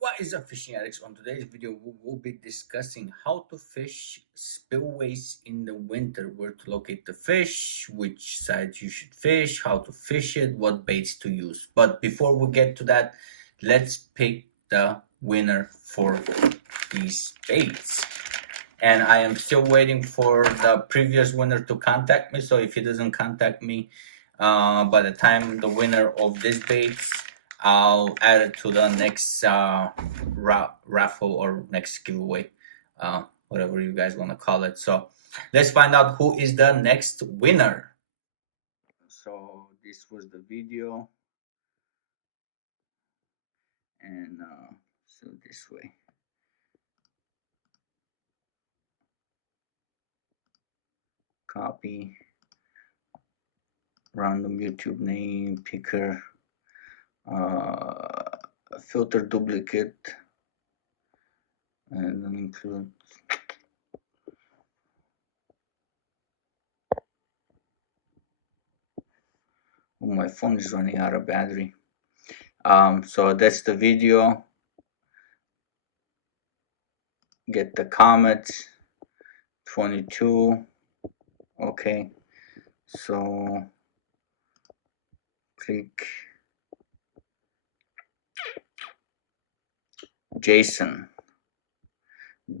What is up, fishing addicts? On today's video, we will be discussing how to fish spillways in the winter, where to locate the fish, which sides you should fish, how to fish it, what baits to use. But before we get to that, let's pick the winner for these baits. And I am still waiting for the previous winner to contact me. So if he doesn't contact me by the time the winner of this baits, I'll add it to the next raffle or next giveaway, whatever you guys want to call it. So let's find out who is the next winner. So this was the video, and so this way. Copy, random YouTube name, picker, filter duplicate, and then include. Oh, my phone is running out of battery. So that's the video. Get the comments. 22. Okay. So click Jason.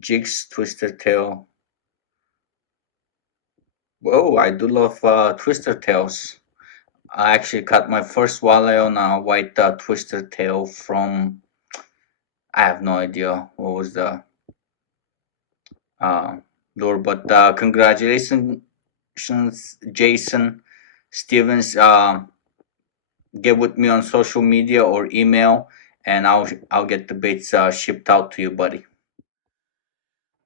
Jigs Twister Tail. Whoa, I do love twister tails. I actually caught my first walleye on a white twister tail from, I have no idea what was the lure, but congratulations, Jason Stevens. Get with me on social media or email, and I'll get the baits shipped out to you, buddy.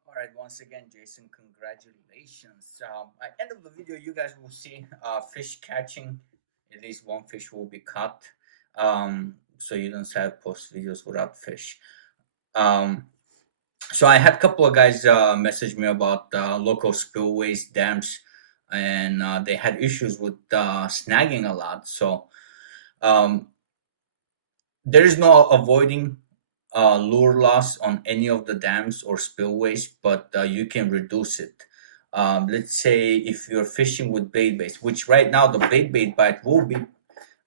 All right, once again, Jason, congratulations. At the end of the video, you guys will see fish catching. At least one fish will be caught, so you don't have post videos without fish. So I had a couple of guys message me about local spillways, dams, and they had issues with snagging a lot. So um, there is no avoiding lure loss on any of the dams or spillways, but you can reduce it. Let's say if you're fishing with bait baits, which right now the bait bite will be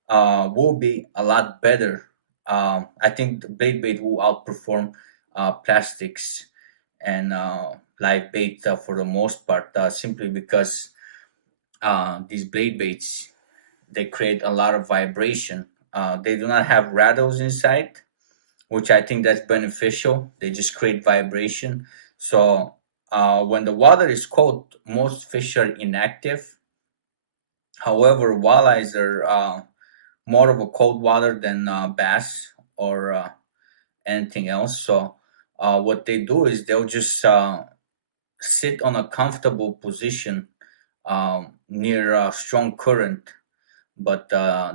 a lot better. I think the bait will outperform plastics and live bait for the most part, simply because these blade baits, they create a lot of vibration. They do not have rattles inside, which I think that's beneficial. They just create vibration. So when the water is cold, most fish are inactive. However, walleyes are more of a cold water than bass or anything else. So what they do is they'll just sit on a comfortable position near a strong current, but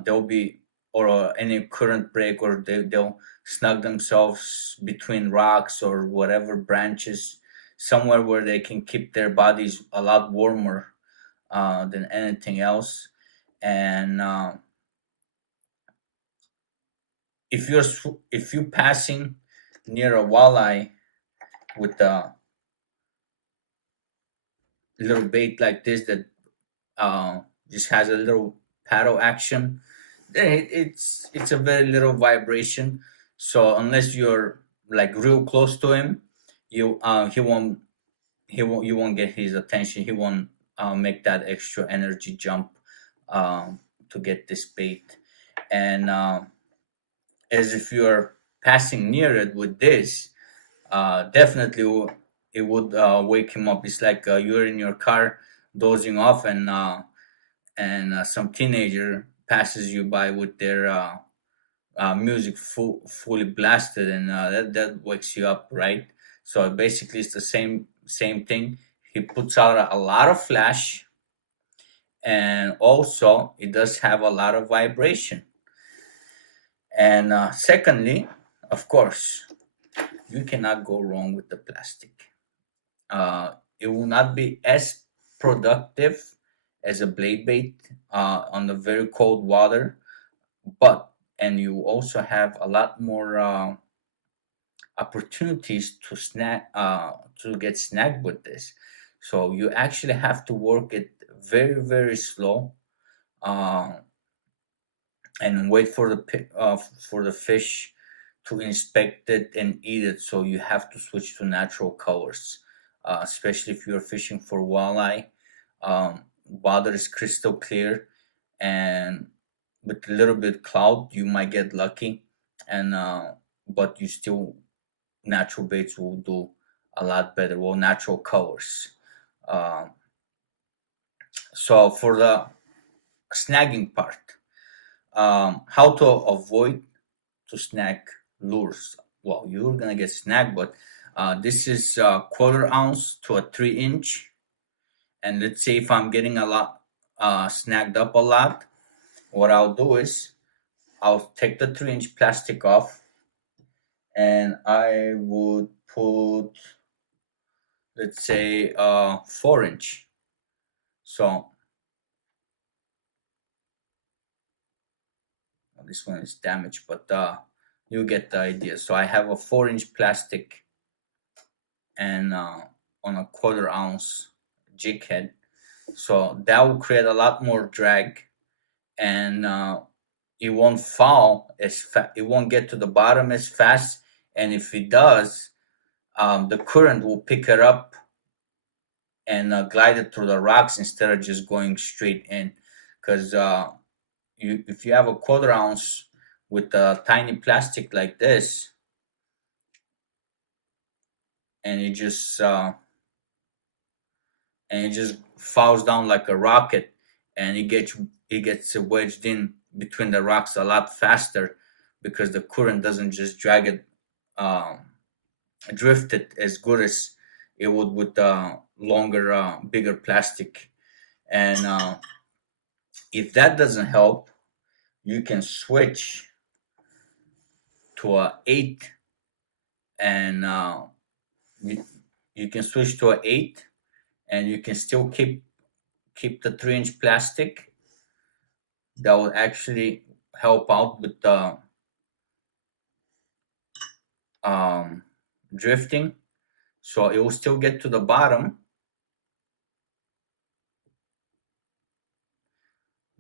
they'll be or any current break, or they'll snug themselves between rocks or whatever branches, somewhere where they can keep their bodies a lot warmer than anything else. And if you're passing near a walleye with a little bait like this that just has a little paddle action, then it's a very little vibration. So unless you're like real close to him, you you won't get his attention. He won't make that extra energy jump to get this bait. And as if you're passing near it with this, definitely it would wake him up. It's like you're in your car dozing off, and some teenager passes you by with their music fully blasted, and that wakes you up, right? So basically, it's the same thing. He puts out a lot of flash, and also it does have a lot of vibration. And secondly, of course, you cannot go wrong with the plastic. It will not be as productive as a blade bait on the very cold water, but and you also have a lot more opportunities to get snagged with this. So you actually have to work it very very slow, uh, and wait for the fish to inspect it and eat it. So you have to switch to natural colors, especially if you're fishing for walleye. Water is crystal clear, and with a little bit cloud, you might get lucky, and but you still natural baits will do a lot better. Well, natural colors. Um, so for the snagging part, how to avoid to snag lures. Well, you're gonna get snagged, but this is quarter ounce to a 3 inch. And let's say if I'm getting a lot snagged up a lot, what I'll do is I'll take the 3 inch plastic off, and I would put, let's say, 4 inch. So this one is damaged, but you get the idea. So I have a 4 inch plastic and on a quarter ounce jig head. So that will create a lot more drag, and it won't fall it won't get to the bottom as fast. And if it does, the current will pick it up and glide it through the rocks instead of just going straight in. Because if you have a quarter ounce with a tiny plastic like this, and it just falls down like a rocket, and it gets wedged in between the rocks a lot faster, because the current doesn't just drag it, um, drift it as good as it would with longer, bigger plastic. And if that doesn't help, you can switch to a 8, and you, you can switch to a 8, and you can still keep the 3 inch plastic. That will actually help out with the um, drifting. So it will still get to the bottom.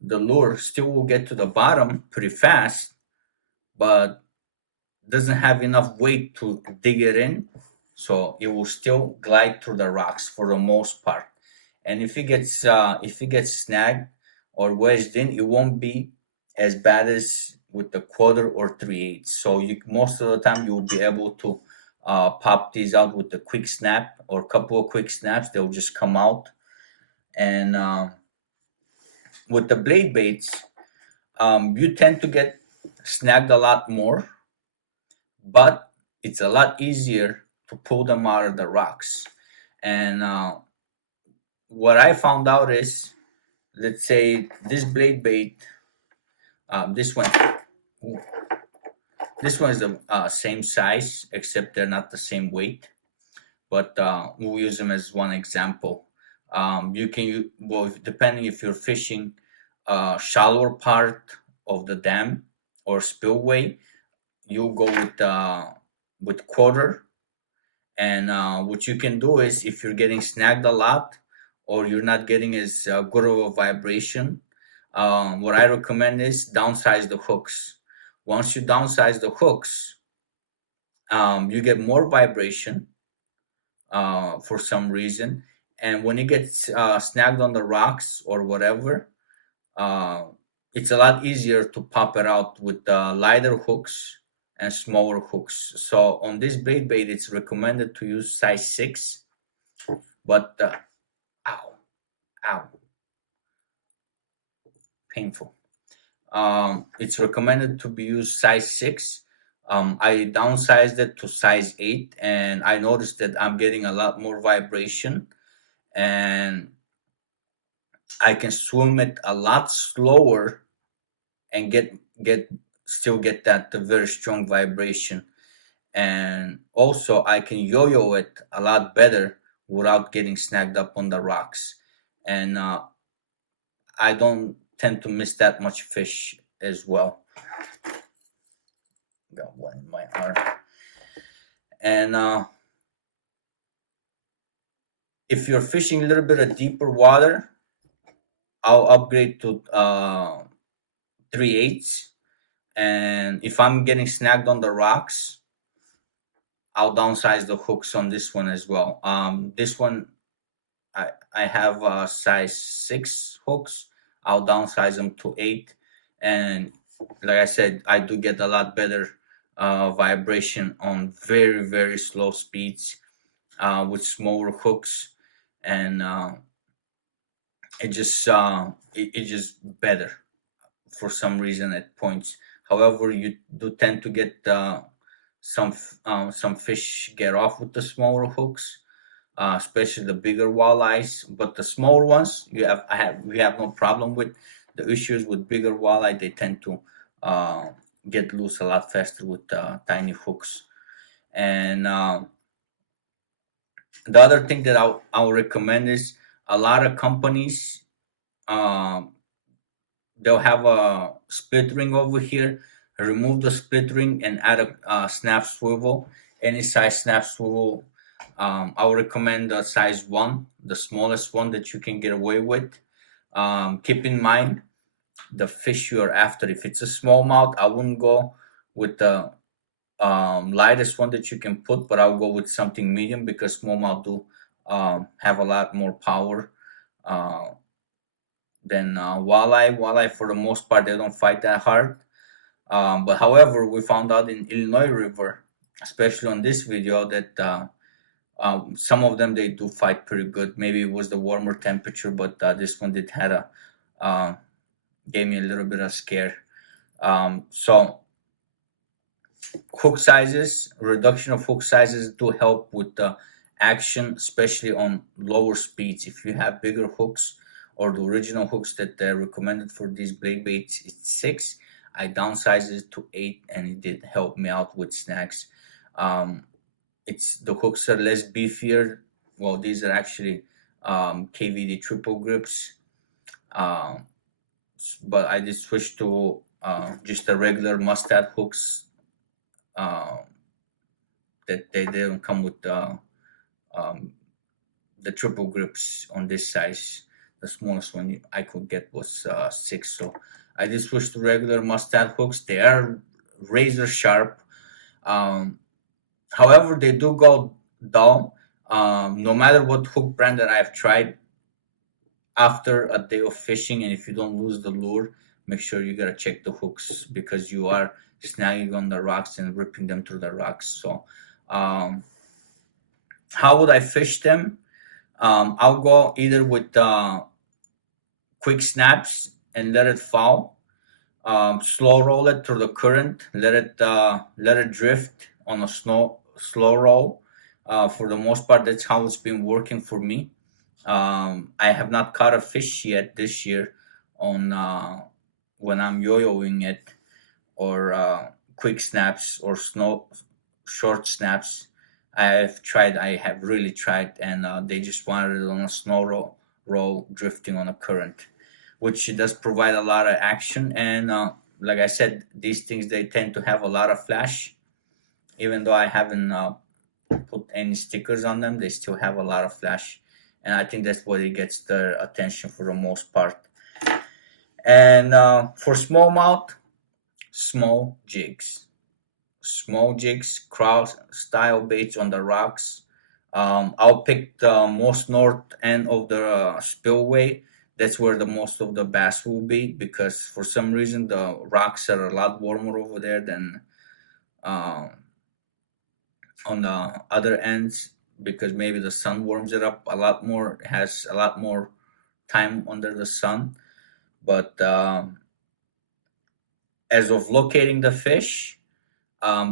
The lure still will get to the bottom pretty fast, but doesn't have enough weight to dig it in. So it will still glide through the rocks for the most part. And if it gets snagged or wedged in, it won't be as bad as with the quarter or 3/8. So most of the time you will be able to pop these out with a quick snap or a couple of quick snaps. They'll just come out. And with the blade baits, you tend to get snagged a lot more, but it's a lot easier to pull them out of the rocks. And what I found out is, let's say this blade bait, this one, this one is the same size, except they're not the same weight. But we'll use them as one example. You can well, depending if you're fishing shallower part of the dam or spillway, you'll go with quarter. And what you can do is, if you're getting snagged a lot or you're not getting as good of a vibration, what I recommend is downsize the hooks. Once you downsize the hooks, you get more vibration for some reason. And when it gets snagged on the rocks or whatever, uh, it's a lot easier to pop it out with lighter hooks and smaller hooks. So on this blade bait, it's recommended to use size 6. But ow, ow, painful. It's recommended to be used size 6. I downsized it to size 8, and I noticed that I'm getting a lot more vibration, and I can swim it a lot slower and get that very strong vibration. And also I can yo-yo it a lot better without getting snagged up on the rocks. And I don't tend to miss that much fish as well. Got one in my arm. And if you're fishing a little bit of deeper water, I'll upgrade to 3/8. And if I'm getting snagged on the rocks, I'll downsize the hooks on this one as well. This one I have size 6 hooks. I'll downsize them to 8, and like I said, I do get a lot better vibration on very very slow speeds with smaller hooks, and it just better for some reason at points. However, you do tend to get some fish get off with the smaller hooks, especially the bigger walleyes. But the smaller ones, we have no problem with. The issues with bigger walleye, they tend to get loose a lot faster with tiny hooks. And the other thing that I'll recommend is a lot of companies. Um, they'll have a split ring over here. Remove the split ring and add a snap swivel. Any size snap swivel. I would recommend the size 1, the smallest one that you can get away with. Keep in mind the fish you're after. If it's a smallmouth, I wouldn't go with the lightest one that you can put, but I'll go with something medium because smallmouth do have a lot more power uh, than walleye. Walleye, for the most part, they don't fight that hard. But however, we found out in Illinois River, especially on this video, that some of them they do fight pretty good. Maybe it was the warmer temperature, but this one did had a gave me a little bit of scare. So hook sizes, reduction of hook sizes do help with the action, especially on lower speeds. If you have bigger hooks or the original hooks that they're recommended for these blade baits, it's 6. I downsized it to 8, and it did help me out with snags. It's the hooks are less beefier. Well, these are actually KVD triple grips, but I did switch to just the regular mustard hooks that they don't come with um, the triple grips on this size. The smallest one I could get was 6, so I just switched to regular mustard hooks. They are razor sharp. However, they do go dull. No matter what hook brand that I've tried, after a day of fishing, and if you don't lose the lure, make sure you gotta check the hooks because you are snagging on the rocks and ripping them through the rocks. So, how would I fish them? I'll go either with quick snaps and let it fall. Slow roll it through the current. Let it drift on a slow roll. For the most part, that's how it's been working for me. I have not caught a fish yet this year on when I'm yo-yoing it, or quick snaps or short snaps. I have really tried, and they just wanted it on a roll drifting on a current, which does provide a lot of action. And like I said, these things they tend to have a lot of flash. Even though I haven't put any stickers on them, they still have a lot of flash, and I think that's what it gets their attention for the most part. And for smallmouth, small jigs, crowd style baits on the rocks. I'll pick the most north end of the spillway. That's where the most of the bass will be, because for some reason the rocks are a lot warmer over there than um, on the other ends, because maybe the sun warms it up a lot more. It has a lot more time under the sun. But as of locating the fish,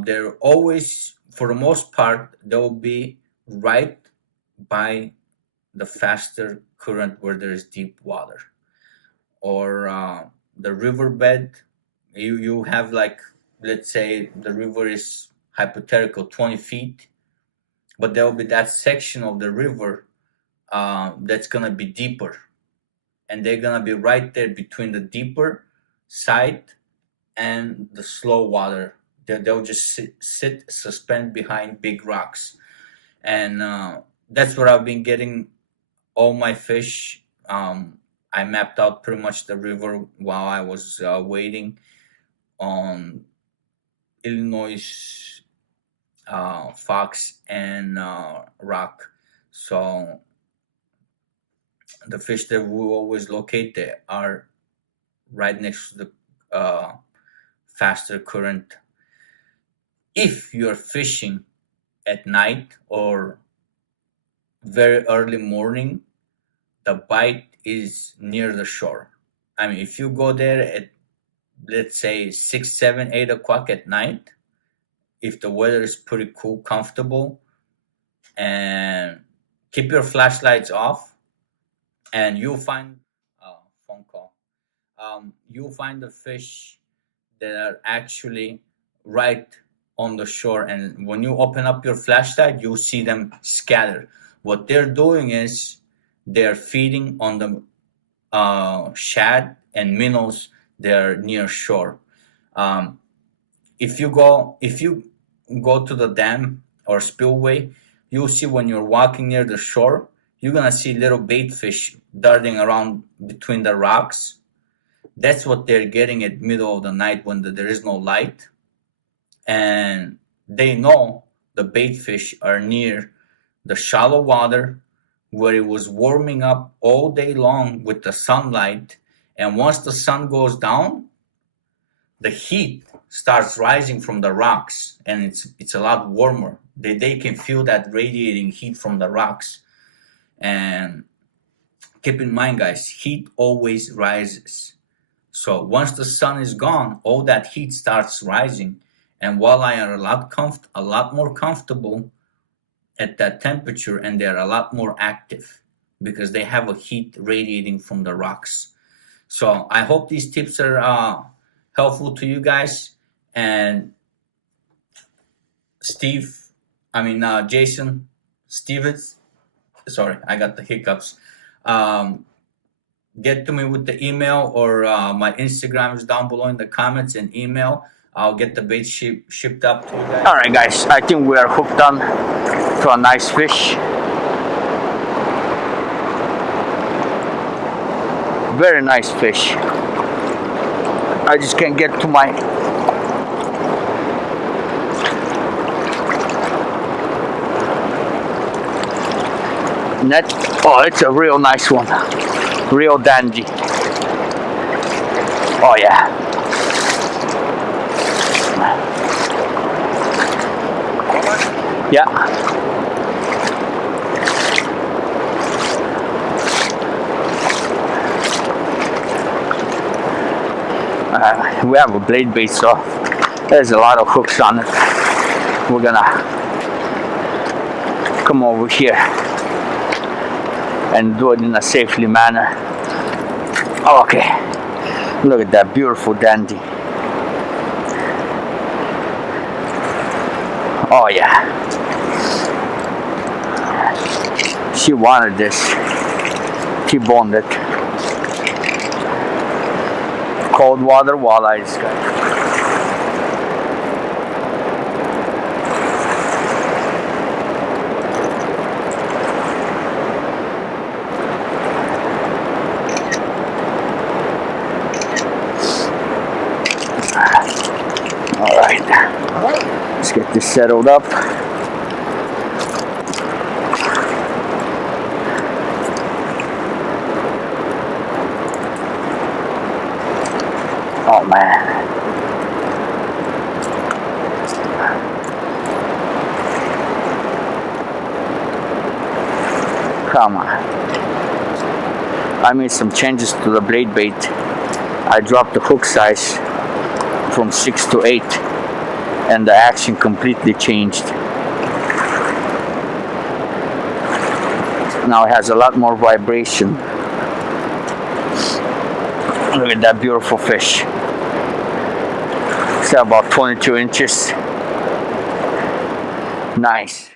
they're always, for the most part, they'll be right by the faster current where there's deep water, or the riverbed. You have, like, let's say the river is hypothetical 20 feet, but there will be that section of the river that's gonna be deeper, and they're gonna be right there between the deeper side and the slow water They'll just suspend behind big rocks, and that's where I've been getting all my fish. I mapped out pretty much the river while I was waiting on Illinois fox and rock. So the fish that we always locate there are right next to the faster current. If you're fishing at night or very early morning, the bite is near the shore. I mean, if you go there at, let's say, 6, 7, 8 o'clock at night, if the weather is pretty cool, comfortable, and keep your flashlights off, and you'll find phone call. You'll find the fish that are actually right on the shore, and when you open up your flashlight, you'll see them scattered. What they're doing is they're feeding on the shad and minnows that are near shore. Um, if you go to the dam or spillway, you'll see when you're walking near the shore, you're gonna see little bait fish darting around between the rocks. That's what they're getting at middle of the night when there is no light, and they know the bait fish are near the shallow water where it was warming up all day long with the sunlight. And once the sun goes down, the heat starts rising from the rocks, and it's a lot warmer. They can feel that radiating heat from the rocks. And keep in mind, guys, heat always rises. So once the sun is gone, all that heat starts rising, and walleye are a lot more comfortable at that temperature, and they're a lot more active because they have a heat radiating from the rocks. So I hope these tips are helpful to you guys. And Jason Stevens, sorry, I got the hiccups. Get to me with the email, or my Instagram is down below in the comments, and email. I'll get the bait shipped up to you guys. All right, guys, I think we are hooked on to a nice fish. Very nice fish. I just can't get to my net. Oh, it's a real nice one. Real dandy. Oh yeah. Yeah. We have a blade bait, so there's a lot of hooks on it. We're gonna come over here and do it in a safely manner. Okay, look at that beautiful dandy. Oh yeah, she wanted this. She boned it. Cold water walleyes, guys. All right, let's get this settled up. Oh man. Come on. I made some changes to the blade bait. I dropped the hook size from 6 to 8, and the action completely changed. Now it has a lot more vibration. Look at that beautiful fish. It's about 22 inches. Nice.